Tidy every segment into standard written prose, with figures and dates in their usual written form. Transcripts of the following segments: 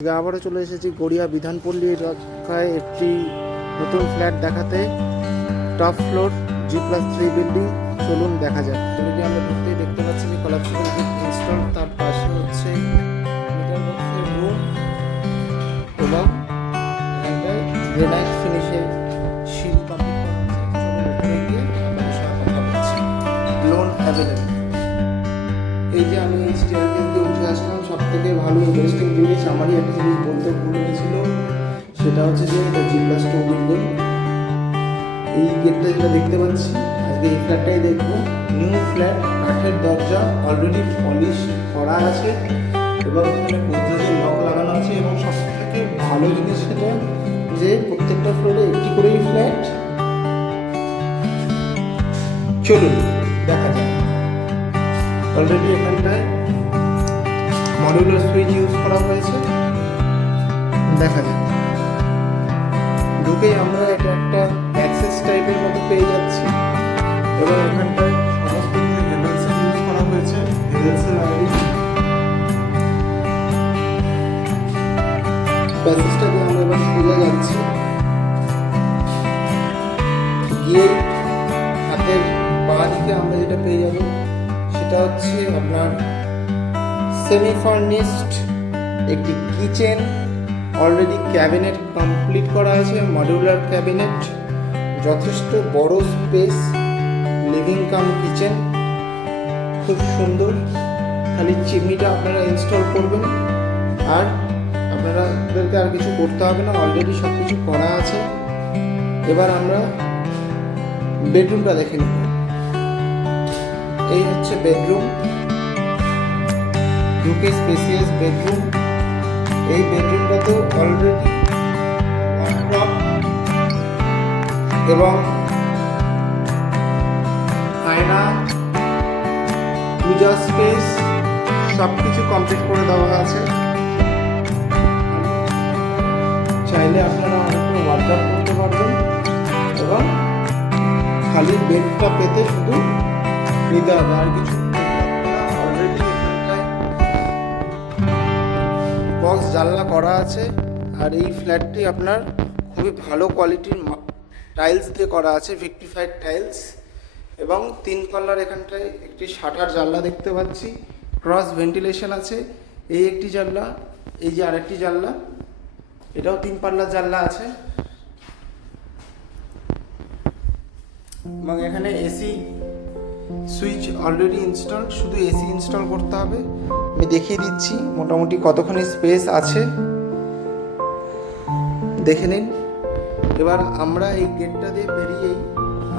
আবারও চলে এসেছি গড়িয়া বিধানপল্লী এলাকায় একটি নতুন ফ্ল্যাট দেখাতে। Top floor G+3 building. চলুন দেখা যাক। যদি আমরা ঢুকতেই দেখতে পাচ্ছি যে কলাপসিবল ইনস্টল, তার পাশে হচ্ছে মিটার বক্সের রুম এবং এখানটায় গ্রেনাইট ফিনিশের শিল কমপ্লিট করা হচ্ছে। চলুন উপরে গিয়ে আপনাদের সাথে কথা বলছি। Loan available. এই যে আমি এই স্টেয়ারকেস দিয়ে উঠে আসলাম, সব থেকে ভালো ইন্টারেস্টিং জিনিস আমারই একটা জিনিস বলতে ভুলে গেছিল, সেটা হচ্ছে যে এটা G+2 বিল্ডিং। এই গেটটা যেটা দেখতে পাচ্ছি, আজকে এই ফ্ল্যাটটাই দেখবো। নিউ ফ্ল্যাট, কাঠের দরজা, অলরেডি পলিশ করা আছে এবং এখানে গোদরেজের লক লাগানো আছে। এবং সব থেকে ভালো জিনিস সেটা যে প্রত্যেকটা ফ্লোরে একটি করেই ফ্ল্যাট। চলুন দেখা যাক। অলরেডি এখানটায় মডিউলার সুইচ ইউজ করা হয়েছে, দেখা যাক। ঢুকেই আমরা এটা একটা অ্যাক্সেস টাইপের মতো পেয়ে যাচ্ছি এবং এখানটায় সমস্ত কিছু হেভেলসের ইউজ করা হয়েছে। হেভেলসের আইডি প্যাসেজটা দিয়ে আমরা এবার সোজা যাচ্ছি। গিয়ে হাতের বাঁ দিকে আমরা যেটা পেয়ে যাবো সেটা হচ্ছে আপনার সেমি ফার্নিশড একটি কিচেন। অলরেডি ক্যাবিনেট কমপ্লিট করা আছে, মডিউলার ক্যাবিনেট, যথেষ্ট বড় স্পেস, লিভিং কাম কিচেন, খুব সুন্দর। খালি চিমনিটা আপনারা ইনস্টল করবেন আর আপনাদেরকে আর কিছু করতে হবে না, অলরেডি সব কিছু করা আছে। এবার আমরা বেডরুমটা দেখে নেব। এই হচ্ছে বেডরুম, ঢুকে স্পেসিয়াস বেডরুম। এই বেডরুমটাতে অলরেডি ওয়ার্ডরোব এবং আয়না, পূজা স্পেস সব কিছু কমপ্লিট করে দেওয়া আছে। চাইলে আপনারা অনেকটা ওয়ার্ডরোব করতে পারবেন এবং খালি বেডটা পেতে শুধু নিতে হবে, আর কিছু। অলরেডি বক্স জানলা করা আছে আর এই ফ্ল্যাটটি আপনার খুবই ভালো কোয়ালিটির টাইলস দিয়ে করা আছে, ভিক্টিফাইড টাইলস। এবং 3 পাল্লার এখানটায় একটি শাটার জানলা দেখতে পাচ্ছি, ক্রস ভেন্টিলেশন আছে। এই একটি জানলা, এই যে আরেকটি জানলা, এটাও 3 পাল্লার জানলা আছে। এবং এখানে এসি সুইচ অলরেডি ইনস্টল, শুধু এসি ইনস্টল করতে হবে। আমি দেখিয়ে দিচ্ছি মোটামুটি কতখানি স্পেস আছে, দেখে নিন। এবার আমরা এই গেটটা দিয়ে বেরিয়েই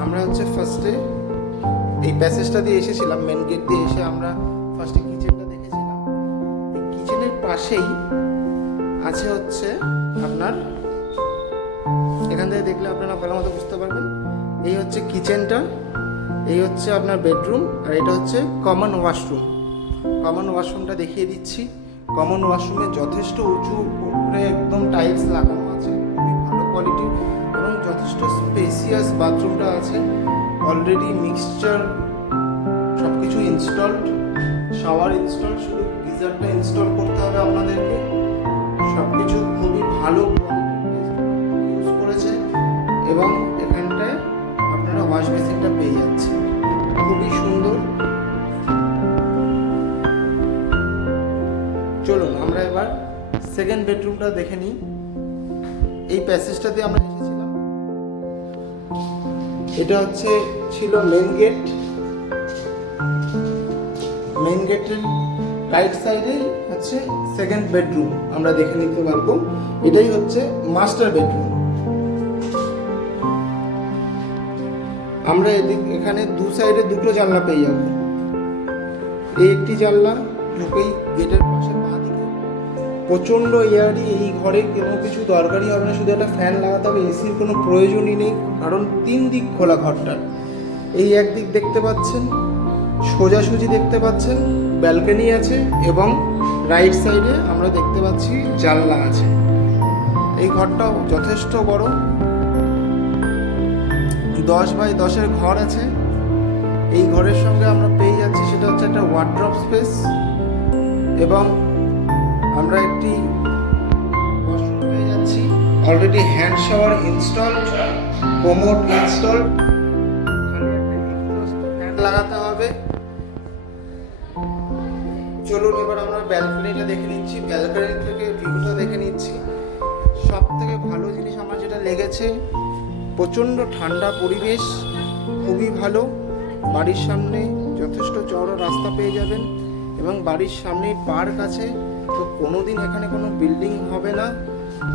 আমরা হচ্ছে ফার্স্টে এই প্যাসেজটা দিয়ে এসেছিলাম, মেন গেট দিয়ে এসে আমরা ফার্স্টে কিচেনটা দেখেছিলাম। এই কিচেনের পাশেই আছে হচ্ছে আপনার, এখান থেকে দেখলে আপনারা ভালো মতো বুঝতে পারবেন। এই হচ্ছে কিচেনটা, এই হচ্ছে আপনার বেডরুম, আর এটা হচ্ছে কমন ওয়াশরুম। কমন ওয়াশরুমটা দেখিয়ে দিচ্ছি। কমন ওয়াশরুমে যথেষ্ট উঁচু উপরে একদম টাইলস লাগানো আছে, খুবই ভালো কোয়ালিটির এবং যথেষ্ট স্পেসিয়াস বাথরুমটা আছে। অলরেডি মিক্সচার সব কিছু ইনস্টলড, শাওয়ার ইনস্টল, শুধু গিজারটা ইনস্টল করতে হবে আপনাদেরকে। সব কিছু খুবই ভালো কোয়ালিটির ইউজ করেছে এবং এখানটায় আপনারা ওয়াশ বেসিনটা পেয়ে যাচ্ছেন, খুবই সুন্দর। চলুন আমরা এবার সেকেন্ড বেডরুমটা দেখে নিই। এই প্যাসেজটাতে আমরা এসেছিলাম, এটা হচ্ছে ছিল মেন গেট। মেন গেটের রাইট সাইডে হচ্ছে সেকেন্ড বেডরুম, আমরা দেখে নিতে পারবো। এটাই হচ্ছে মাস্টার বেডরুম। আমরা এখানে দু সাইডে দুটো জানলা পেয়ে যাব। এই একটি জানলা, ঢুকেই গেটের পাশে বাঁ দিকে প্রচণ্ড এয়ারি। এই ঘরে কোনো কিছু দরকারই হবে না, শুধু একটা ফ্যান লাগাতে হবে, এসির কোনো প্রয়োজনই নেই, কারণ 3 দিক খোলা ঘরটার। এই একদিক দেখতে পাচ্ছেন, সোজাসুজি দেখতে পাচ্ছেন ব্যালকনি আছে এবং রাইট সাইডে আমরা দেখতে পাচ্ছি জানলা আছে। এই ঘরটাও যথেষ্ট বড়, 10 বাই 10-এর ঘর আছে। এই ঘরের সঙ্গে আমরা পেয়ে যাচ্ছি সেটা হচ্ছে একটা ওয়ার্ডরোব স্পেস এবং আমরা একটি already hand shower install, commode install, fan লাগাতে হবে। চলুন এবার আমরা ব্যালকনিটা দেখে নিচ্ছি, ব্যালকনি থেকে ভিউটা দেখে নিচ্ছি। সব থেকে ভালো জিনিস আমার যেটা লেগেছে, প্রচণ্ড ঠান্ডা পরিবেশ, খুবই ভালো। বাড়ির সামনে যথেষ্ট চওড়া রাস্তা পেয়ে যাবেন এবং বাড়ির সামনে পার্ক আছে, তো কোনোদিন এখানে কোনো বিল্ডিং হবে না।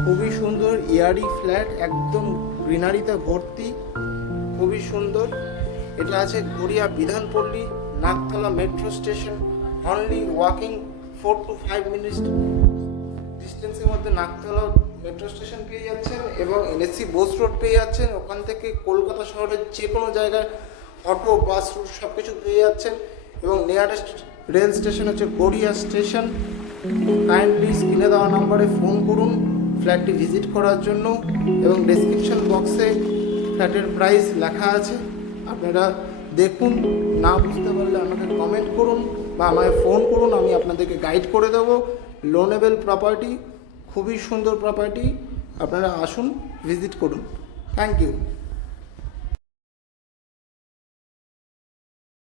খুবই সুন্দর এয়ারি ফ্ল্যাট, একদম গ্রিনারিতে ভর্তি, খুবই সুন্দর। এটা আছে Garia Bidhanpalli, Naktala metro station, only walking 4 to 5 minutes ডিস্টেন্সের মধ্যে নাকতলা মেট্রো স্টেশন পেয়ে যাচ্ছেন এবং এনএসসি বোস রোড পেয়ে যাচ্ছেন। ওখান থেকে কলকাতা শহরের যে কোনো জায়গায় অটো, বাস রুট সব কিছু পেয়ে যাচ্ছেন। এবং নিয়ারেস্ট রেল স্টেশন হচ্ছে গড়িয়া স্টেশন। কাইন্ডলি স্ক্রিনে দেওয়া নাম্বারে ফোন করুন ফ্ল্যাটটি ভিজিট করার জন্য, এবং ডেসক্রিপশন বক্সে ফ্ল্যাটের প্রাইস লেখা আছে, আপনারা দেখুন। না বুঝতে পারলে আমাকে কমেন্ট করুন বা আমায় ফোন করুন, আমি আপনাদেরকে গাইড করে দেবো। লোনেবল প্রপার্টি, খুবই সুন্দর প্রপার্টি, আপনারা আসুন, ভিজিট করুন। Thank you.